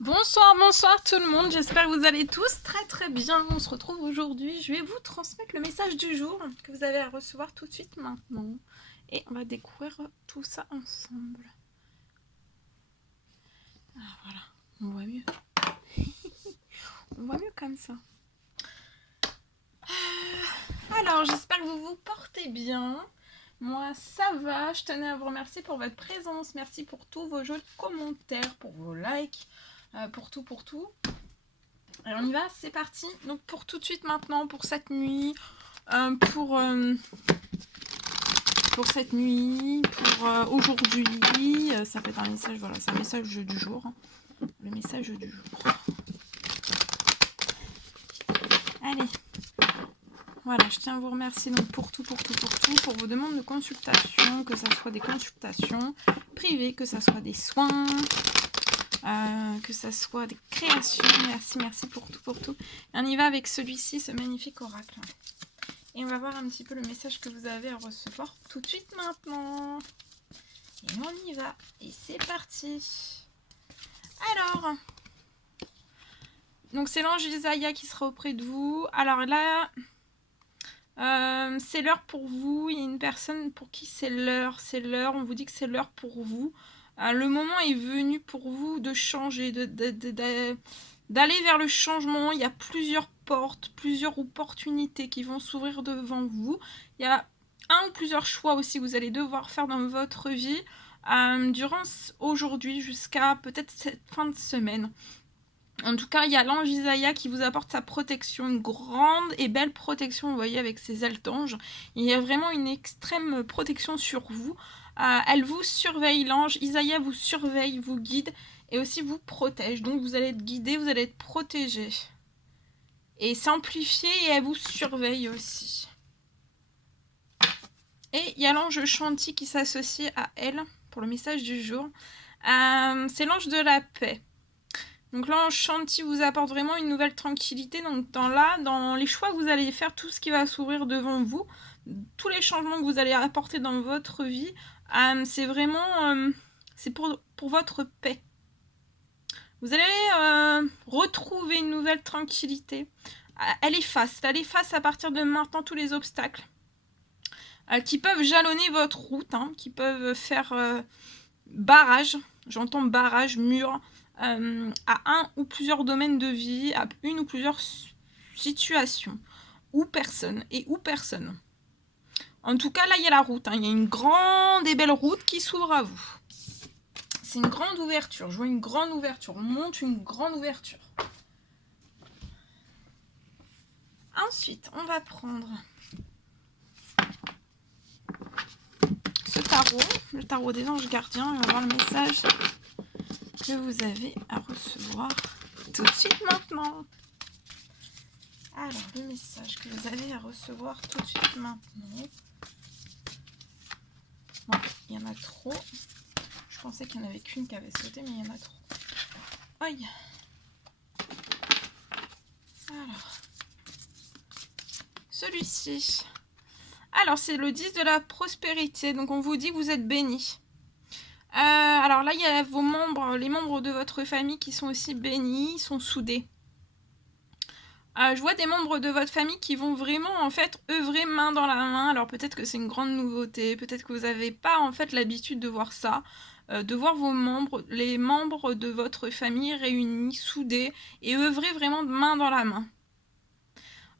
Bonsoir, bonsoir tout le monde, j'espère que vous allez tous très bien. On se retrouve aujourd'hui, je vais vous transmettre le message du jour que vous avez à recevoir tout de suite maintenant. Et on va découvrir tout ça ensemble. Ah voilà, on voit mieux. On voit mieux comme ça. Alors, j'espère que vous vous portez bien. Moi, ça va. Je tenais à vous remercier pour votre présence. Merci pour tous vos jolis commentaires, pour vos likes, pour tout. Et on y va, c'est parti. Donc pour tout de suite maintenant, pour cette nuit, pour cette nuit, pour aujourd'hui, ça peut être un message, voilà, c'est un message du jour. Le message du jour. Allez. Voilà, je tiens à vous remercier donc pour pour vos demandes de consultation, que ça soit des consultations privées, que ça soit des soins, que ça soit des créations. Merci pour tout. Et on y va avec celui-ci, ce magnifique oracle. Et on va voir un petit peu le message que vous avez à recevoir tout de suite maintenant. Et on y va. Et c'est parti. Alors, donc c'est l'ange Isaïa qui sera auprès de vous. Alors là, c'est l'heure pour vous. Il y a une personne pour qui c'est l'heure. C'est l'heure. On vous dit que c'est l'heure pour vous. Le moment est venu pour vous de changer, d'aller vers le changement. Il y a plusieurs portes, plusieurs opportunités qui vont s'ouvrir devant vous. Il y a un ou plusieurs choix aussi que vous allez devoir faire dans votre vie durant aujourd'hui jusqu'à peut-être cette fin de semaine. En tout cas, il y a l'ange Isaïa qui vous apporte sa protection, une grande et belle protection, vous voyez, avec ses ailes d'ange. Il y a vraiment une extrême protection sur vous. Elle vous surveille, l'ange Isaïa vous surveille, vous guide et aussi vous protège. Donc vous allez être guidé, vous allez être protégé. Et s'amplifier et elle vous surveille aussi. Et il y a l'ange Chanti qui s'associe à elle pour le message du jour. C'est l'ange de la paix. Donc l'ange Chanti vous apporte vraiment une nouvelle tranquillité. Donc dans les choix que vous allez faire, tout ce qui va s'ouvrir devant vous, tous les changements que vous allez apporter dans votre vie, c'est vraiment c'est pour votre paix. Vous allez retrouver une nouvelle tranquillité. Elle efface à partir de maintenant tous les obstacles qui peuvent jalonner votre route, qui peuvent faire barrage, j'entends barrage, mur, à un ou plusieurs domaines de vie, à une ou plusieurs situations, ou personnes, En tout cas, là, il y a la route, il y a une grande et belle route qui s'ouvre à vous. C'est une grande ouverture, je vois une grande ouverture, on monte une grande ouverture. Ensuite, on va prendre ce tarot, le tarot des anges gardiens, et on va voir le message que vous avez à recevoir tout de suite maintenant. Alors, le message que vous avez à recevoir tout de suite maintenant. Bon, il y en a trop. Je pensais qu'il n'y en avait qu'une qui avait sauté, mais il y en a trop. Aïe. Alors, celui-ci. Alors, c'est le 10 de la prospérité. Donc, on vous dit que vous êtes bénis. Alors là, il y a vos membres, les membres de votre famille qui sont aussi bénis, ils sont soudés. Je vois des membres de votre famille qui vont vraiment en fait œuvrer main dans la main. Alors peut-être que c'est une grande nouveauté, peut-être que vous n'avez pas en fait l'habitude de voir ça, de voir vos membres, les membres de votre famille réunis, soudés et œuvrer vraiment de main dans la main.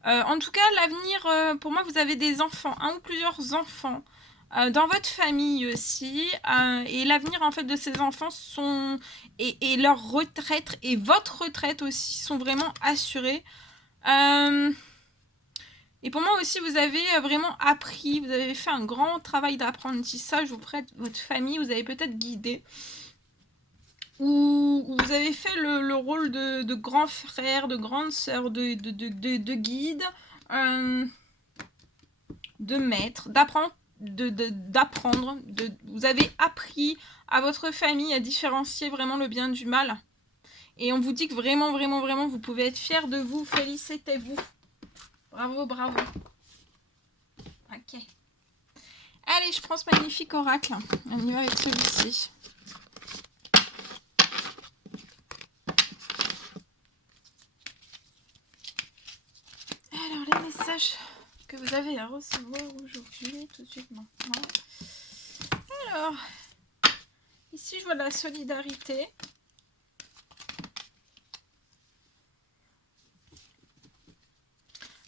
En tout cas, l'avenir, pour moi, vous avez des enfants, un ou plusieurs enfants dans votre famille aussi, et l'avenir en fait de ces enfants sont et leur retraite et votre retraite aussi sont vraiment assurés. Et pour moi aussi, vous avez vraiment appris, vous avez fait un grand travail d'apprentissage auprès de votre famille, vous avez peut-être guidé, ou vous avez fait le rôle de grand frère, de grande sœur, de guide, de maître, d'apprendre, vous avez appris à votre famille à différencier vraiment le bien du mal. Et on vous dit que vraiment, vous pouvez être fiers de vous, félicitez-vous. Bravo. Ok. Allez, je prends ce magnifique oracle. On y va avec celui-ci. message que vous avez à recevoir aujourd'hui, tout de suite maintenant. Alors, ici je vois de la solidarité.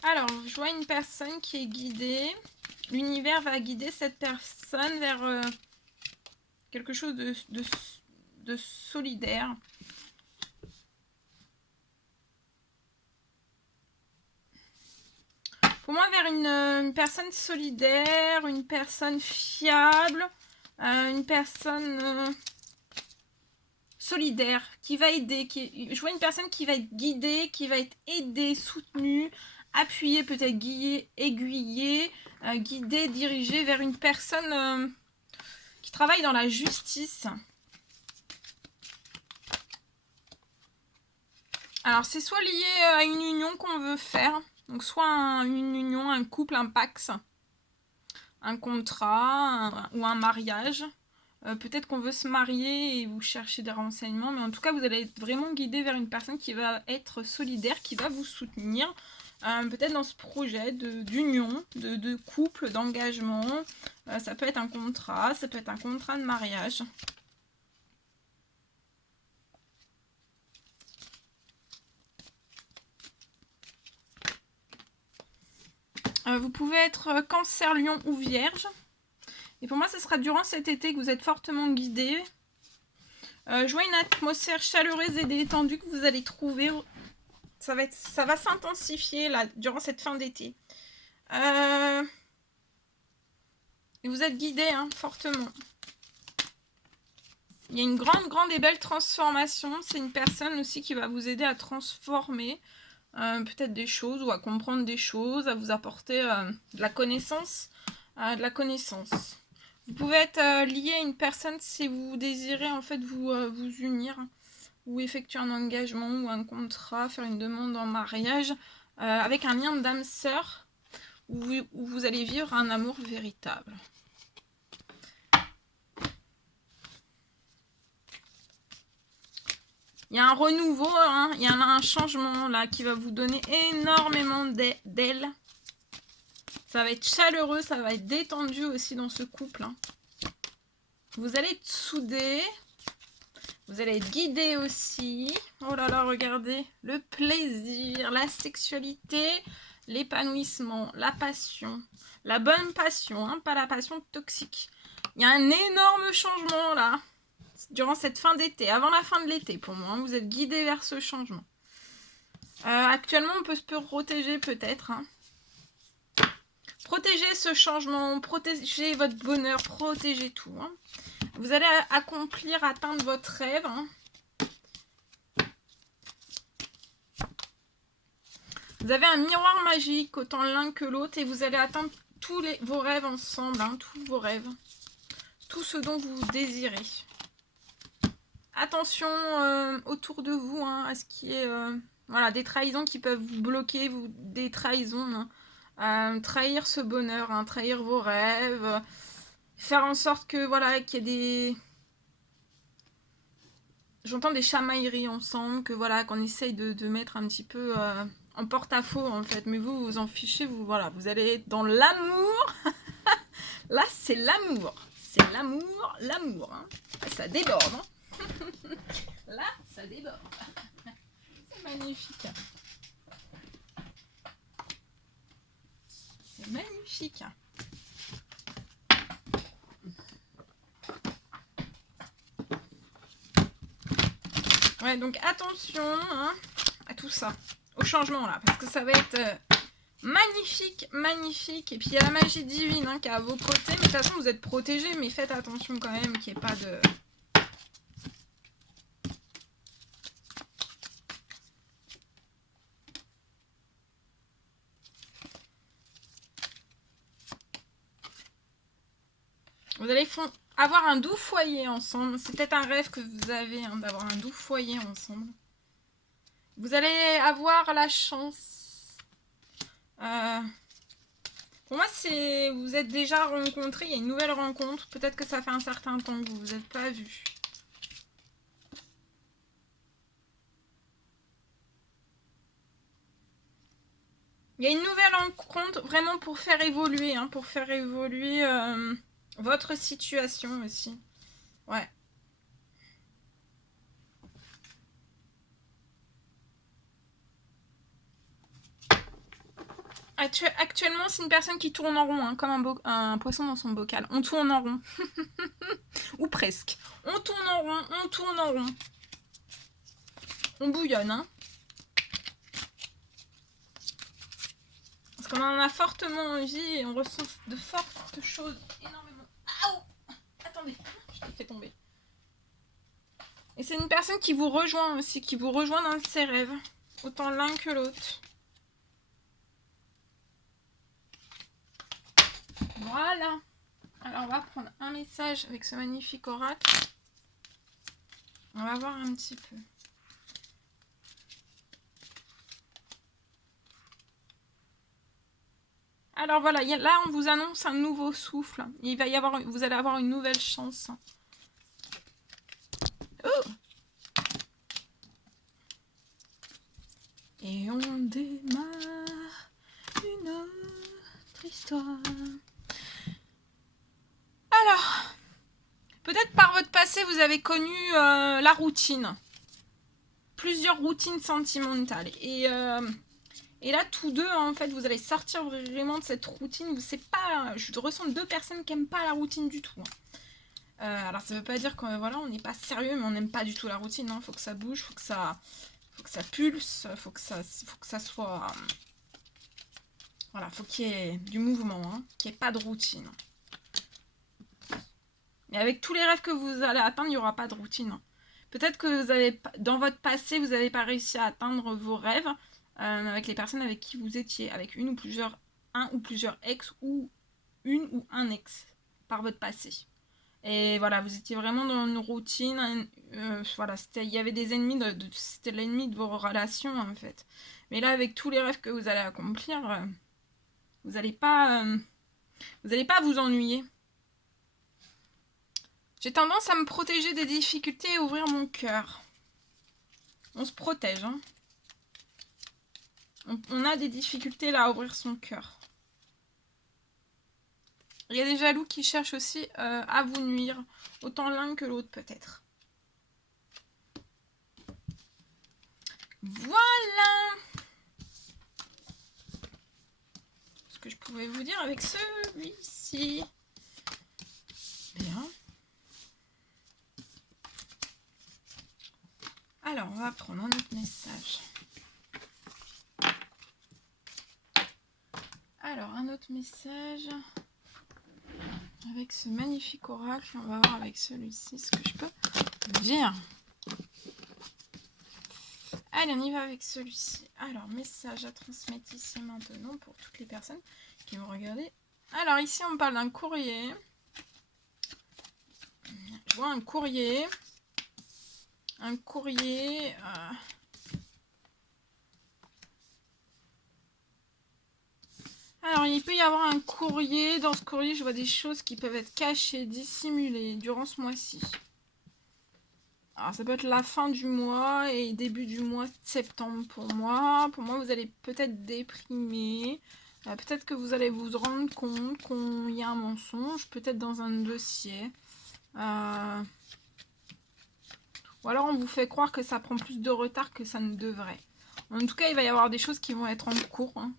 Alors, je vois une personne qui est guidée. L'univers va guider cette personne vers quelque chose de solidaire. Pour moi, vers une personne solidaire, une personne fiable, une personne solidaire, qui va aider. Je vois une personne qui va être guidée, qui va être aidée, soutenue, appuyée, peut-être aiguillée, guidée, dirigée vers une personne qui travaille dans la justice. Alors, c'est soit lié à une union qu'on veut faire, donc soit une union, un couple, un pax, un contrat ou un mariage. Peut-être qu'on veut se marier et vous cherchez des renseignements, mais en tout cas, vous allez être vraiment guidé vers une personne qui va être solidaire, qui va vous soutenir, peut-être dans ce projet d'union, de couple, d'engagement. Ça peut être un contrat, ça peut être un contrat de mariage. Vous pouvez être Cancer, Lion ou Vierge. Et pour moi, ce sera durant cet été que vous êtes fortement guidé. Je vois une atmosphère chaleureuse et détendue que vous allez trouver. Ça va s'intensifier là durant cette fin d'été. Et vous êtes guidé fortement. Il y a une grande et belle transformation. C'est une personne aussi qui va vous aider à transformer peut-être des choses ou à comprendre des choses, à vous apporter de la connaissance. Vous pouvez être lié à une personne si vous désirez en fait vous unir ou effectuer un engagement ou un contrat, faire une demande en mariage avec un lien d'âme sœur où vous allez vivre un amour véritable. Il y a un renouveau, il y a un changement là qui va vous donner énormément d'ailes. Ça va être chaleureux, ça va être détendu aussi dans ce couple. Vous allez être soudés. Vous allez être guidés aussi. Oh là là, regardez. Le plaisir, la sexualité, l'épanouissement, la passion. La bonne passion, pas la passion toxique. Il y a un énorme changement là. Durant cette fin d'été, avant la fin de l'été pour moi. Vous êtes guidés vers ce changement. Actuellement, on peut se protéger peut-être. Protégez ce changement, protégez votre bonheur, protégez tout. Vous allez accomplir, atteindre votre rêve. Vous avez un miroir magique, autant l'un que l'autre, et vous allez atteindre tous vos rêves ensemble, tous vos rêves. Tout ce dont vous désirez. Attention autour de vous à ce qui est voilà, des trahisons qui peuvent vous bloquer, des trahisons, trahir ce bonheur, trahir vos rêves, faire en sorte que voilà, qu'il y ait des... J'entends des chamailleries ensemble, que voilà, qu'on essaye de mettre un petit peu en porte-à-faux en fait, mais vous vous en fichez, vous allez être dans l'amour. Là, c'est l'amour. C'est l'amour. Ça déborde. Là, ça déborde. C'est magnifique. C'est magnifique. Ouais, donc attention à tout ça, au changement là, parce que ça va être magnifique. Et puis il y a la magie divine qui est à vos côtés, mais de toute façon vous êtes protégés, mais faites attention quand même qu'il n'y ait pas de... Vous allez avoir un doux foyer ensemble. C'est peut-être un rêve que vous avez d'avoir un doux foyer ensemble. Vous allez avoir la chance. Pour moi, vous êtes déjà rencontrés. Il y a une nouvelle rencontre. Peut-être que ça fait un certain temps que vous vous êtes pas vus. Il y a une nouvelle rencontre vraiment pour faire évoluer, hein, pour faire évoluer votre situation aussi. Ouais. Actuellement, c'est une personne qui tourne en rond, hein, comme un poisson dans son bocal. On tourne en rond. Ou presque. On tourne en rond, on tourne en rond. On bouillonne, hein. Parce qu'on en a fortement envie et on ressent de fortes choses énormément. Aouh! Attendez, je t'ai fait tomber. Et c'est une personne qui vous rejoint aussi, qui vous rejoint dans ses rêves. Autant l'un que l'autre. Voilà. Alors on va prendre un message avec ce magnifique oracle. On va voir un petit peu. Alors voilà, là on vous annonce un nouveau souffle. Il va y avoir, vous allez avoir une nouvelle chance. Oh! Et on démarre une autre histoire. Alors, peut-être par votre passé, vous avez connu la routine. Plusieurs routines sentimentales. Et là, tous deux, en fait, vous allez sortir vraiment de cette routine. C'est pas, je ressens deux personnes qui n'aiment pas la routine du tout. Alors, ça veut pas dire qu'on voilà, on n'est pas sérieux, mais on n'aime pas du tout la routine. Hein. Faut que ça bouge, faut que ça pulse, faut que ça soit... Voilà, faut qu'il y ait du mouvement, hein, qu'il n'y ait pas de routine. Mais avec tous les rêves que vous allez atteindre, il n'y aura pas de routine. Peut-être que vous avez, dans votre passé, vous n'avez pas réussi à atteindre vos rêves avec les personnes avec qui vous étiez, avec un ou plusieurs ex ou une ou un ex par votre passé. Et voilà, vous étiez vraiment dans une routine. Voilà, il y avait des ennemis, c'était l'ennemi de vos relations en fait. Mais là, avec tous les rêves que vous allez accomplir, vous n'allez pas vous ennuyer. J'ai tendance à me protéger des difficultés et ouvrir mon cœur. On se protège, hein. On a des difficultés là à ouvrir son cœur. Il y a des jaloux qui cherchent aussi à vous nuire, autant l'un que l'autre peut-être. Voilà ce que je pouvais vous dire avec celui-ci. Bien. Alors, on va prendre un autre message. Alors, un autre message avec ce magnifique oracle. On va voir avec celui-ci ce que je peux dire. Allez, on y va avec celui-ci. Alors, message à transmettre ici et maintenant pour toutes les personnes qui vont regarder. Alors, ici, on parle d'un courrier. Je vois un courrier. Un courrier... Alors, il peut y avoir un courrier. Dans ce courrier, je vois des choses qui peuvent être cachées, dissimulées durant ce mois-ci. Alors, ça peut être la fin du mois et début du mois de septembre pour moi. Pour moi, vous allez peut-être déprimer. Peut-être que vous allez vous rendre compte qu'il y a un mensonge, peut-être dans un dossier. Ou alors, on vous fait croire que ça prend plus de retard que ça ne devrait. En tout cas, il va y avoir des choses qui vont être en cours. Hein.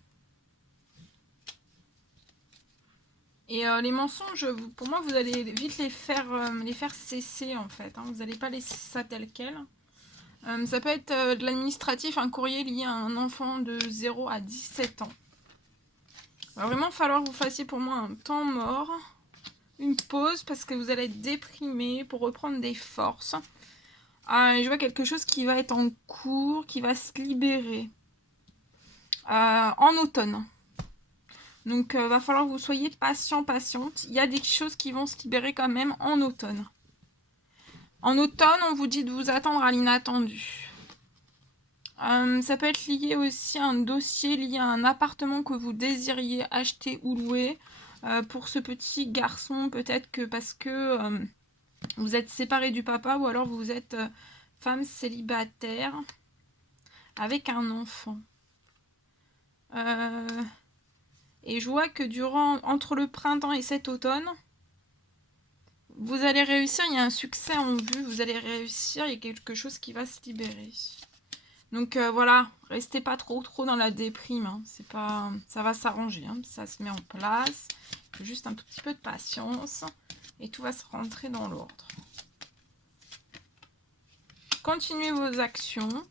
Et les mensonges, pour moi, vous allez vite les faire cesser, en fait. Hein. Vous n'allez pas laisser ça tel quel. Ça peut être de l'administratif, un courrier lié à un enfant de 0 à 17 ans. Il va vraiment falloir que vous fassiez pour moi un temps mort, une pause, parce que vous allez être déprimé pour reprendre des forces. Je vois quelque chose qui va être en cours, qui va se libérer en automne. Donc, va falloir que vous soyez patiente. Il y a des choses qui vont se libérer quand même en automne. En automne, on vous dit de vous attendre à l'inattendu. Ça peut être lié aussi à un dossier lié à un appartement que vous désiriez acheter ou louer. Pour ce petit garçon, peut-être que parce que vous êtes séparé du papa ou alors vous êtes femme célibataire avec un enfant. Et je vois que entre le printemps et cet automne, vous allez réussir, il y a un succès en vue, vous allez réussir, il y a quelque chose qui va se libérer. Donc voilà, restez pas trop dans la déprime, hein. C'est pas, ça va s'arranger, hein. Ça se met en place, juste un tout petit peu de patience et tout va se rentrer dans l'ordre. Continuez vos actions.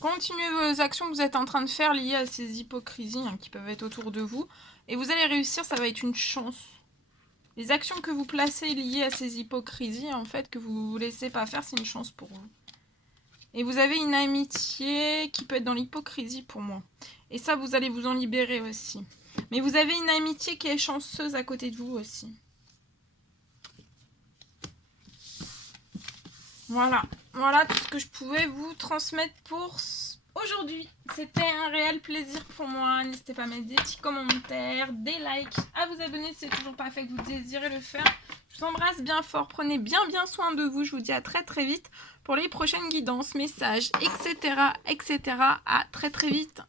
Continuez vos actions que vous êtes en train de faire liées à ces hypocrisies, hein, qui peuvent être autour de vous. Et vous allez réussir, ça va être une chance. Les actions que vous placez liées à ces hypocrisies, en fait, que vous ne laissez pas faire, c'est une chance pour vous. Et vous avez une amitié qui peut être dans l'hypocrisie pour moi. Et ça, vous allez vous en libérer aussi. Mais vous avez une amitié qui est chanceuse à côté de vous aussi. Voilà. Voilà tout ce que je pouvais vous transmettre pour aujourd'hui. C'était un réel plaisir pour moi. N'hésitez pas à mettre des petits commentaires, des likes, à vous abonner si ce n'est toujours pas fait, que vous désirez le faire. Je vous embrasse bien fort. Prenez bien soin de vous. Je vous dis à très vite pour les prochaines guidances, messages, etc. À très vite.